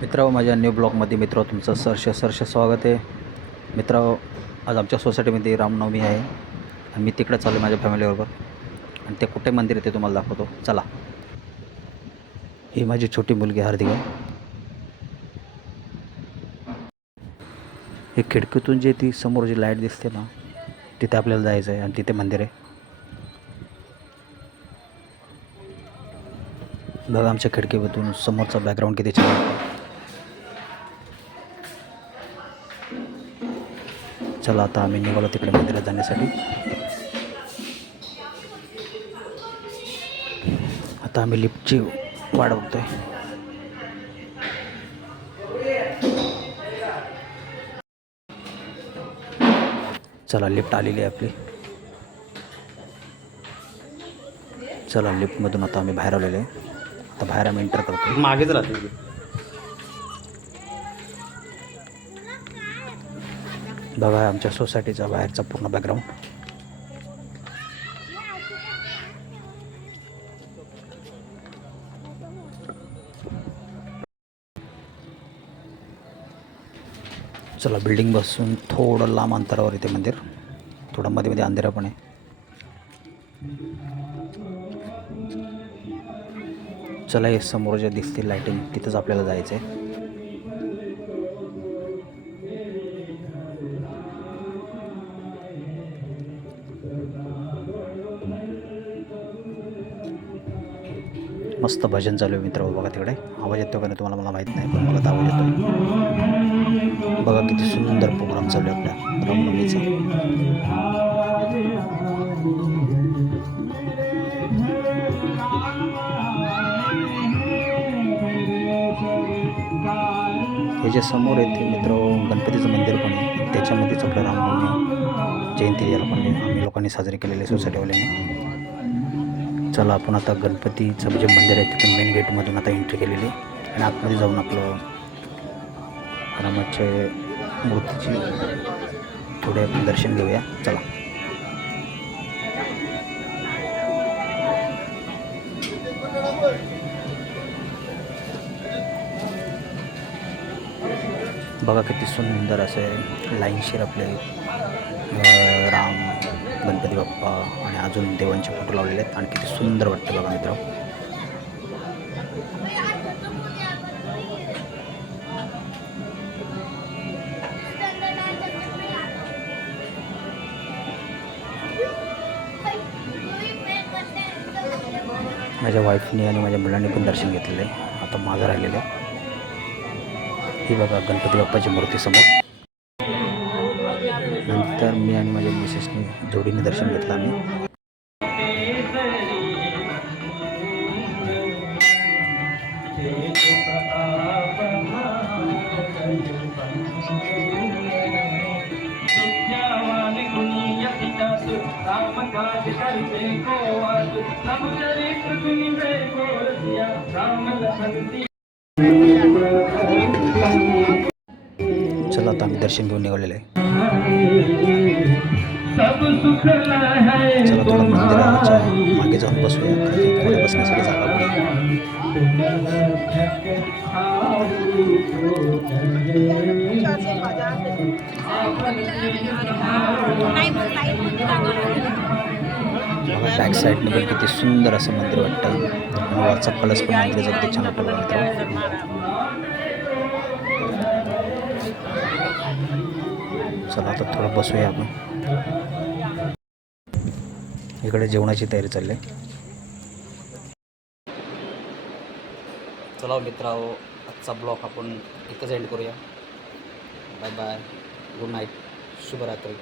मित्रांनो माझ्या न्यू ब्लॉगमध्ये मित्र तुमचं सरश सरश स्वागत आहे. मित्र आज आमच्या सोसायटीमध्ये रामनवमी आहे आणि मी तिकडे चालू आहे माझ्या फॅमिलीबरोबर आणि ते कुठे मंदिर आहे ते तुम्हाला दाखवतो. चला. ही माझी छोटी मुलगी हार्दिका हे खिडकीतून जे ती समोर जी लाइट दिसते ना तिथे आपल्याला जायचं आहे आणि तिथे मंदिर आहे. बघा आमच्या खिडकीमधून समोरचा बॅकग्राऊंड किती छान वाटतो चला आता आम्ही निघालो तिकडे मंदिरात जाण्यासाठी. आता आम्ही लिफ्टची वाट बघतोय. चला लिफ्ट आलेली आहे आपली. चला लिफ्टमधून आता आम्ही बाहेर आलेलो आहे. आता बाहेर आम्ही एंटर करतो मागेच राहतो बघा आमच्या सोसायटीचा बाहेरचा पूर्ण बॅकग्राऊंड चला बिल्डिंग बसून थोडं लांब अंतरावर येते मंदिर. थोडं मध्ये मध्ये अंधेरा पण आहे. चला हे समोर जे दिसते लाईटिंग तिथंच आपल्याला जायचं आहे मस्त भजन चालू आहे मित्र बघा तिकडे. आवाज येतो का नाही तुम्हाला मला माहीत नाही पण मला तर आवाज येतो बघा किती सुंदर प्रोग्राम चालू आहे आपल्या रामनवमीचा हे जे समोर येते मित्र गणपतीचं मंदिर पण आहे. त्याच्यामध्येच आपलं रामनवमी जयंती याला पण आम्ही लोकांनी साजरी केलेली सोसायटीवाल्यांनी. चला आपण आता गणपतीचं जे मंदिर आहे तिथून मेन गेटमधून आता एंट्री केलेली आहे. आणि आतमध्ये जाऊन आपलं रामाचे मूर्तीची थोडे आपण दर्शन घेऊया. चला. बघा किती सुंदर असे लाईनशीर आपले राम गणपती बाप्पा आणि अजून देवांचे फोटो लावलेले आहेत. आणि किती सुंदर वाटतं बघा मित्र माझ्या वाईफने आणि माझ्या मुलांनी पण दर्शन घेतलेलं आहे. आता माझं राहिलेलं आहे. ही बघा गणपती बाप्पाची मूर्ती समोर. नंतर मी आणि माझ्या मिसेसने जोडीने दर्शन घेतलं आम्ही. चला आता आम्ही दर्शन घेऊन निघालेलं आहे. चला तुला मंदिराच्या मागे जाऊन बसूया. पुढे बसण्यासाठी जागा. बघा बॅक साईडने पण किती सुंदर असं मंदिर वाटतं. वरचा कलस पण मंदिराचा किती छान वाटतं चला आता थोडं बसूया आपण. इकडे जेवणाची तयारी चालली. आहे चला मित्रांनो आजचा ब्लॉग आपण इथंच एंड करूया. बाय बाय गुड नाईट शुभरात्री.